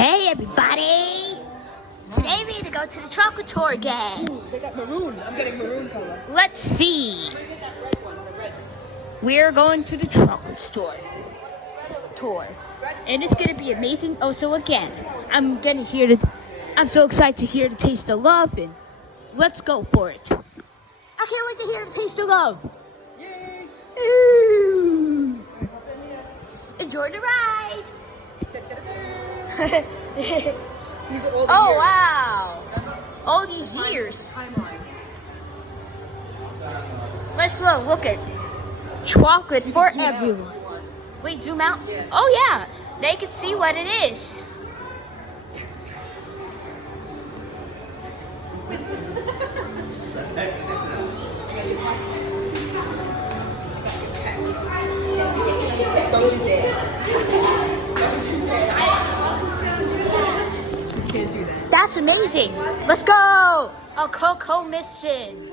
Hey everybody! Today we're gonna go to the chocolate tour again. Ooh, they got maroon. I'm getting maroon color. Let's see. Where did that red one? The red. We're going to the chocolate store tour, and it's gonna be amazing. Oh, so again, I'm so excited to hear the taste of love, and let's go for it. I can't wait to hear the taste of love. Yay! Ooh. Enjoy the ride. These are all the Oh years. wow! All these years. Timeline. Let's look at chocolate for Zoom out if everyone. you want. Wait, zoom out? Yeah. Oh yeah, they can see what it is. Don't you dare. Don't you dare. Can't do that. That's amazing. Let's go. A Coco mission.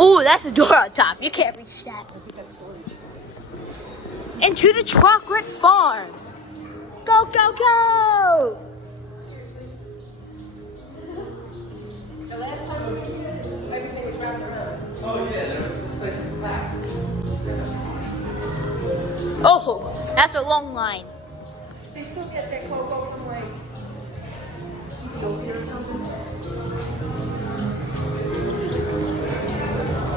Ooh, that's a door on top. You can't reach that. I think that's storage. Into the chocolate farm. Go, go, go. The last time everything was wrapped around. Oh, that's a long line. They still get their cocoa from like Ethiopia or something.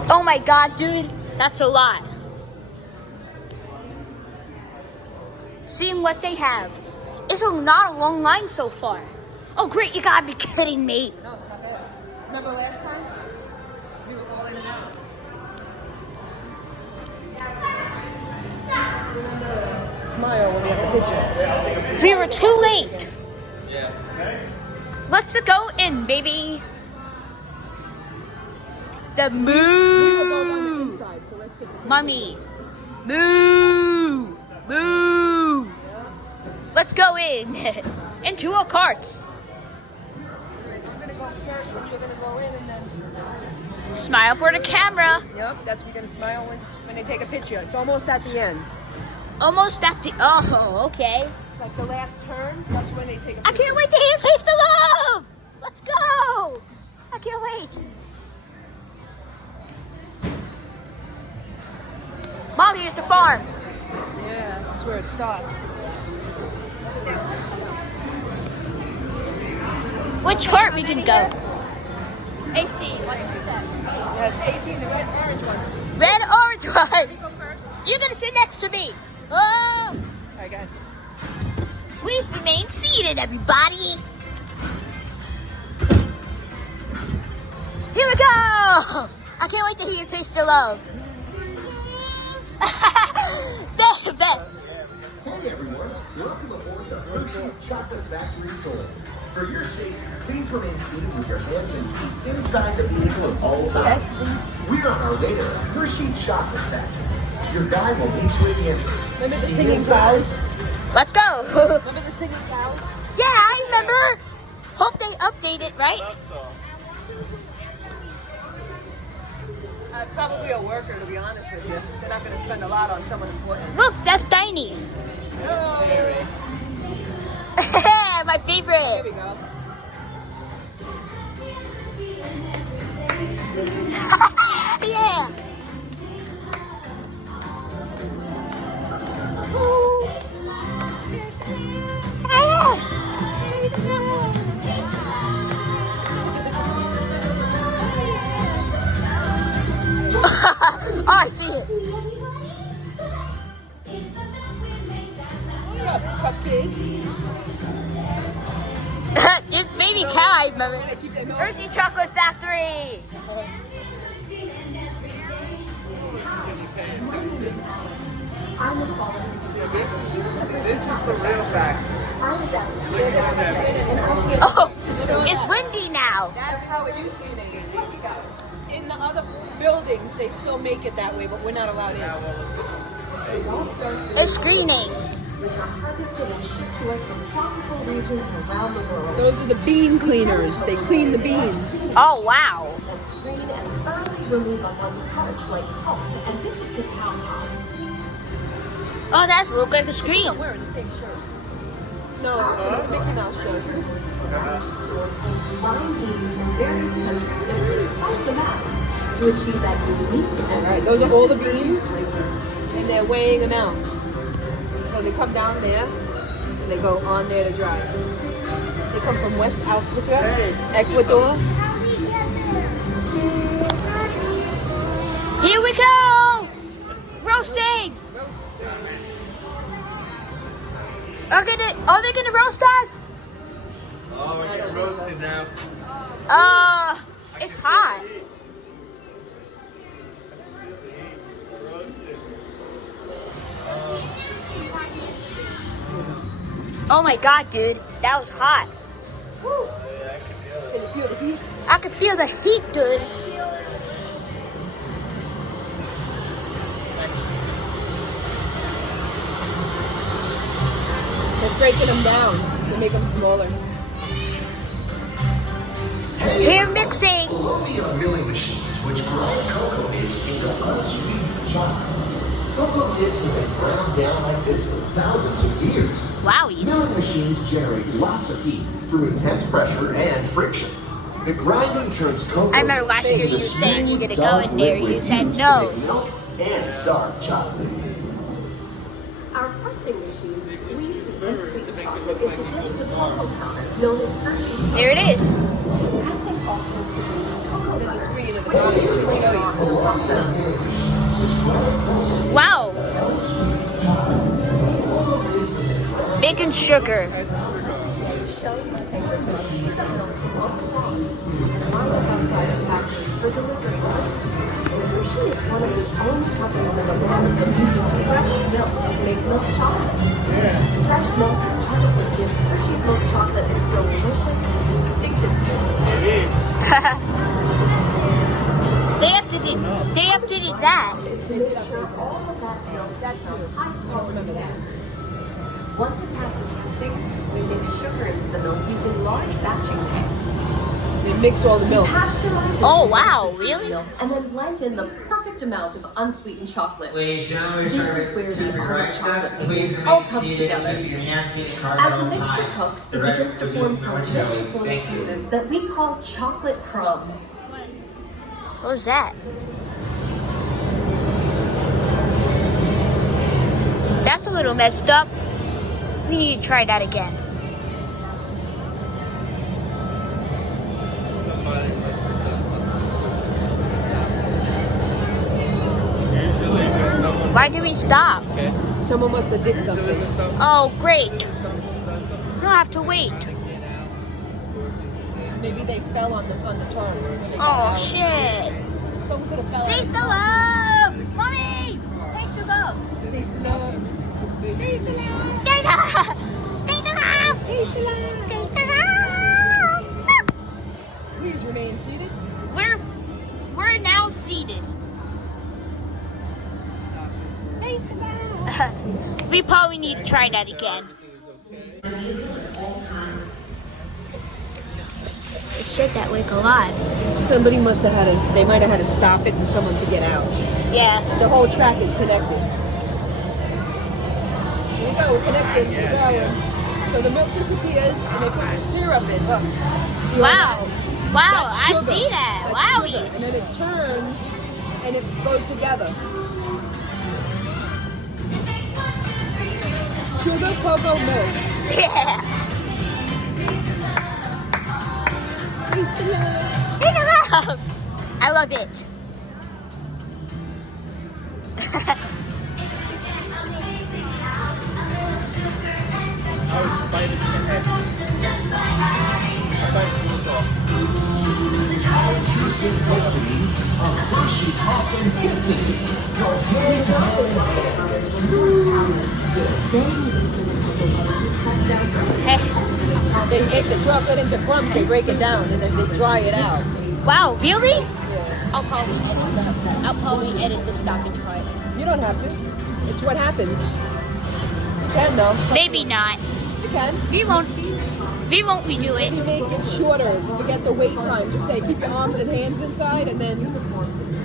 Oh my God, dude, that's a lot. Seeing what they have. It's not a long line so far. Oh great, you gotta be kidding me. No, it's not bad. Remember last time? We were all in and out. Smile when we have the picture. We were too late. Let's go in, baby. The We were going on the moo. inside, so let's get this. Mommy. Moo. Moo. Let's go in. Into our carts. I'm gonna go first, and you're gonna go in, and then. Smile for the camera. Yep, that's we're gonna smile when they take a picture. It's almost at the end. Almost at the, oh, okay. Like the last turn, that's when they take a I picture. can't wait to hear Taste of Love. Let's go. I can't wait. Mom, here's the farm. Yeah, that's where it starts. Which cart we can go? 18. Yeah, 18, the red orange one. Red, orange, right? You go first. You're gonna sit next to me. Oh, Alright, go ahead. please remain seated, everybody. Here we go. I can't wait to hear Taste of Love. There. Hey everyone, welcome aboard the Hershey's Chocolate Factory Tour. For your safety, please remain seated with your hands and feet inside the vehicle at all times. We're on our way to the Hershey Chocolate Factory. Your guide will meet you at the entrance. Remember the See you singing inside. cows? Let's go. Remember the singing cows? Yeah, I remember. Hope they update it, right? Probably a worker, to be honest with you. They're not gonna spend a lot on someone important. Look, that's Tiny. Hello. My Here favorite. we go. Yeah. Oh, I see it. What's up, cupcake? It's baby cow, I remember. They keep their milk. Hershey Chocolate Factory. This is the real fact. Oh, it's windy now. That's how it used to be made. In the other buildings, they still make it that way, but we're not allowed in. The screening. which are harvested and shipped to us from tropical regions around the world. Those are the bean cleaners. They clean the beans. Oh, wow. And screen and thoroughly remove unwanted parts like pulp and bits of cacao pod. Oh, that's look like a stream. Wearing the same shirt. No, it's the Mickey Mouse shirt. Buying beans from various countries and precise amounts to achieve that unique and Alright, those are all the consistent beans, flavor. and they're weighing them out. So they come down there, and they go on there to dry. They come from West Africa, Ecuador. Here we go! Roasting! Are they gonna roast us? Oh, we're getting roasted now. It's hot. Oh my god, dude. That was hot. Can you feel the heat? I can feel the heat, dude. They're breaking them down to make them smaller. Here mixing. Colombia milling machines, which grind cocoa nibs into unsweetened chocolate. Cocoa nibs have been ground down like this for thousands of years. Wowies. Milling machines generate lots of heat through intense pressure and friction. The grinding turns cocoa I remember last year into you said you're smooth, gonna go dark in there. You liquid said used no. to make milk and dark chocolate. Our pressing machines squeeze the unsweetened chocolate into discs of cocoa powder, known as Hershey's. There it is. Pressing also produces cocoa There's a butter, screen at the which bottom we to use show later you. on in the process. Wow. Making sugar. Outside the factory for delivery. Hershey is one of the only companies in the world that uses fresh milk to make milk chocolate. Fresh milk is part of what gives Hershey's milk chocolate its delicious and distinctive taste. They updated that. Is to make sure all of that milk is of high quality standards. Once it passes testing, we mix sugar into the milk using large batching tanks. They mix all the milk. Pasteurize Oh, and wow, process the really? milk and then blend in the perfect amount of unsweetened chocolate. Ladies and gentlemen, we're This is where starting the with art right of step. chocolate Please making all remain comes seated and together. keep your hands getting hard As at the all mixture times. cooks, The it record begins to was form doing much delicious jelly. little Thank you. pieces that we call chocolate crumbs. What was that? That's a little messed up. We need to try that again. Somebody must have done something. Usually when someone Why did we stop? Someone must have did something. when someone Oh, great. does something, We'll have to wait. Maybe they fell on the tongue. when they got Oh, out. shit. Someone could have fell Taste the out. love! Mommy! Taste the love! Taste the love. Taste the love! Taste the love! Taste the love! Taste the love. Taste the love! Please remain seated. We're now seated. Taste the love. We probably need to try that again. It said that like a lot. Somebody must have had they might have had to stop it for someone to get out. Yeah. The whole track is connected. Here we go, we're connected. We're going. So the milk disappears and they put the syrup in. Look. See Wow. that? Wow, I That's sugar. see that. That's sugar. Wowies. And then it turns and it goes together. Sugar, cocoa, milk. Yeah. Taste the love. Taste the love! I love it. I bite it in the head. I bite it in the head. Try true simplicity of Hershey's authenticity. Your hand and smooth Hey. They make the chocolate into crumbs, they break it down, and then they dry it out. Wow, really? I'll probably edit the stoppage part. You don't have to. It's what happens. You can though. Maybe not. You can. We won't redo it. Maybe make it shorter. Forget the wait time. Just say keep your arms and hands inside, and then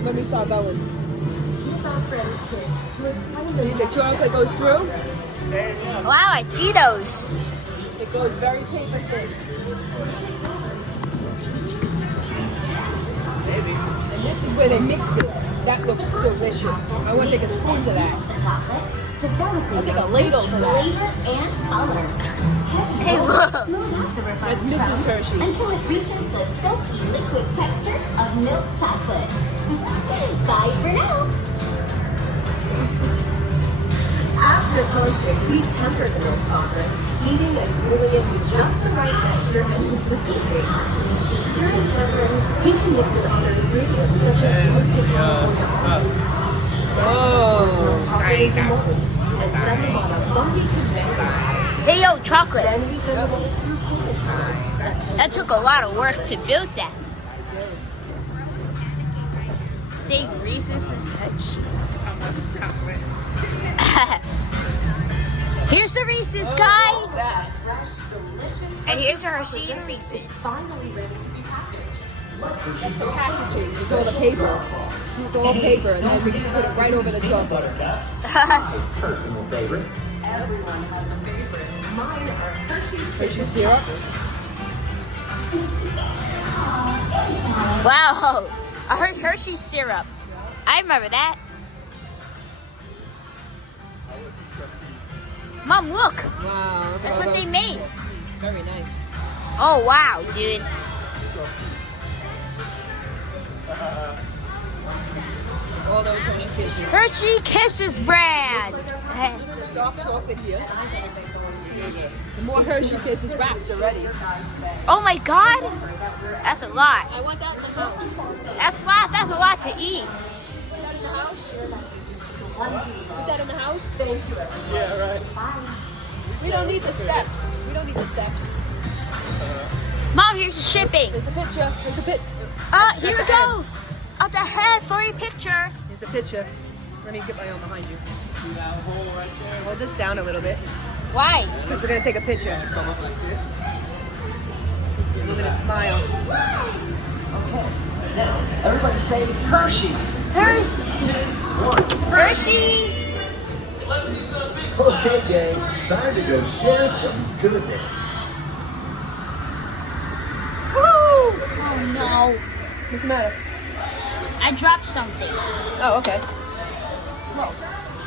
when we start going. See, the chocolate goes through. Wow, I see those. It goes very paper thin. And this is where they mix it. That looks delicious. I want to take a spoon to that. I'll take a ladle for that. and color. Hey, look. Smooth out the That's refined Mrs. Hershey. until it reaches the silky liquid texture of milk chocolate. Bye for now. After poaching, we temper the milk chocolate, heating and cooling it to just the right texture and consistency. During tempering, we can mix in other ingredients such as roasted california almonds, Oh. chocolate into molds, and set them on a bumpy conveyor. Hey, yo, chocolate. Then we send the molds through cooling time. That took a lot of work to build that. They Reese's and Hershey. How much chocolate? Here's the Reese's guy. That. Fresh, delicious And here's our chocolate Hershey and berries is Reese's. finally ready to be packaged. That's the packaging. It's all the paper. It's all paper, and then we can put it right over the chocolate. Personal favorite. Everyone has a favorite. Mine are Hershey's Hershey syrup. Wow, I heard Hershey syrup. I remember that. Mom, look. Wow. Look at That's all what they those. made. Very nice. Oh, wow, dude. All those Hershey Kisses. Hershey Kisses brand. The dark chocolate here. The more Hershey Kisses wrapped already. Oh my God, that's a lot. I want that in the house. That's a lot to eat. Put that in the house. Put that in the house. Yeah, right. We don't need the steps. We don't need the steps. Mom, here's the shipping. Here's the picture. Here's the pit. Here we go. Up the head for your picture. Here's the picture. Let me get my own behind you. Hold this down a little bit Why? because we're gonna take a picture. And we're gonna smile. Okay, now everybody say Hershey's. Hershey. 2, 1. Hershey. Okay, gang, time to go share some goodness. Oh no, What's the matter? I dropped something. Oh, okay.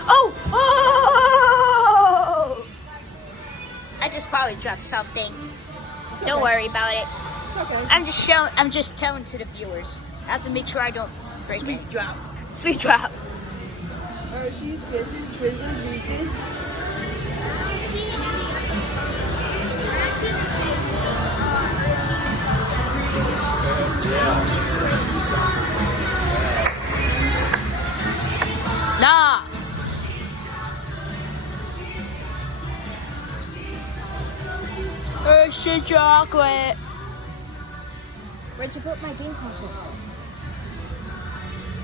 Oh! Oh! I just probably dropped something. Don't worry about it. Okay. I'm just telling to the viewers. I have to make sure I don't break it. Sweet drop. Sweet drop. Hershey's, Kisses, Twizzlers, Reese's. Nah. Hershey chocolate. Where'd you put my game console?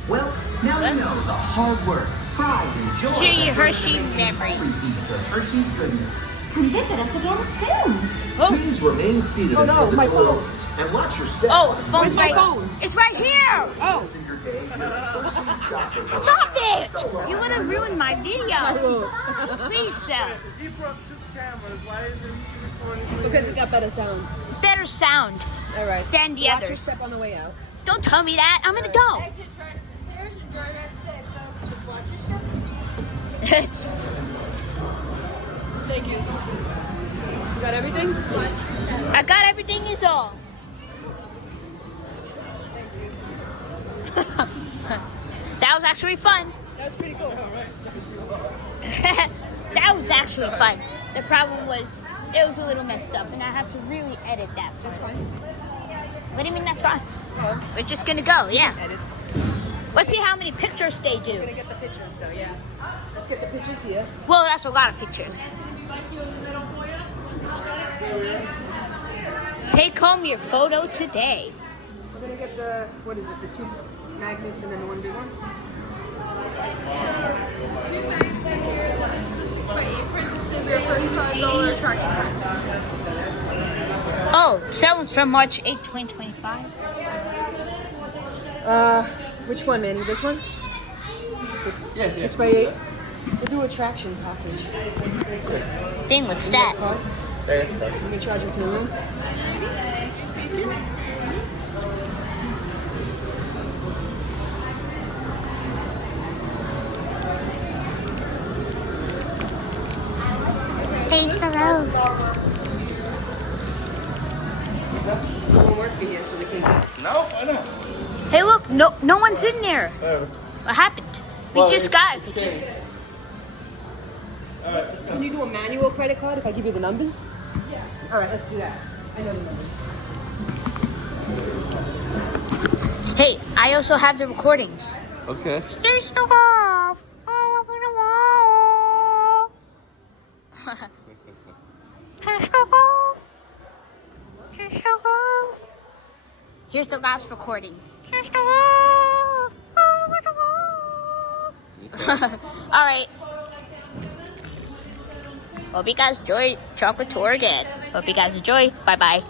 Well, now you know the hard work, pride, and joy. Share your that goes Hershey into memory. Every piece of Hershey's goodness. Come visit us again soon. Oh, Please remain seated Oh, no, until the my door phone. opens and watch your step. oh, the phone's Where's my right. phone? It's right here. Oh. In your day, your Hershey's chocolate bar. Stop it! You would have ruined my video. Oh, Please, sir. He brought 2 cameras. Why isn't he recording? because it got better sound. Better sound All right. than the Watch your others. step on the way out. Don't tell me that. I'm gonna go. Thank you. You got everything? I got everything is all. That was actually fun. That was pretty cool. That was actually fun. The problem was it was a little messed up, and I have to really edit that. That's fine. What do you mean that's fine? Oh, We're just gonna go, yeah. edit. Let's see how many pictures they We're do. gonna get the pictures though, yeah. Let's get the pictures here. Well, that's a lot of pictures. Take home your photo today. We're gonna get the, what is it, the 2 magnets and then the 1 big one? Two magnets are here. This is the 6x8 print. This is the Oh, someone's from March 8, 2025. Which one, Manny? This one? Yeah, yeah. 6 by 8. We'll do a traction package. Dang, what's that? There. Let me charge it to the room. Taste the road. It won't work for here, so we can't get. No, why not? Hey, look, no one's in there. What happened? We just got. Can you do a manual credit card if I give you the numbers? Yeah. All right, let's do that. I know the numbers. Hey, I also have the recordings. Okay. Taste the love all over the wall. Taste the love. Taste the love. Here's the last recording. Taste the love all over the wall. All right. Hope you guys enjoy Chocolate Tour again. Hope you guys enjoy. Bye bye.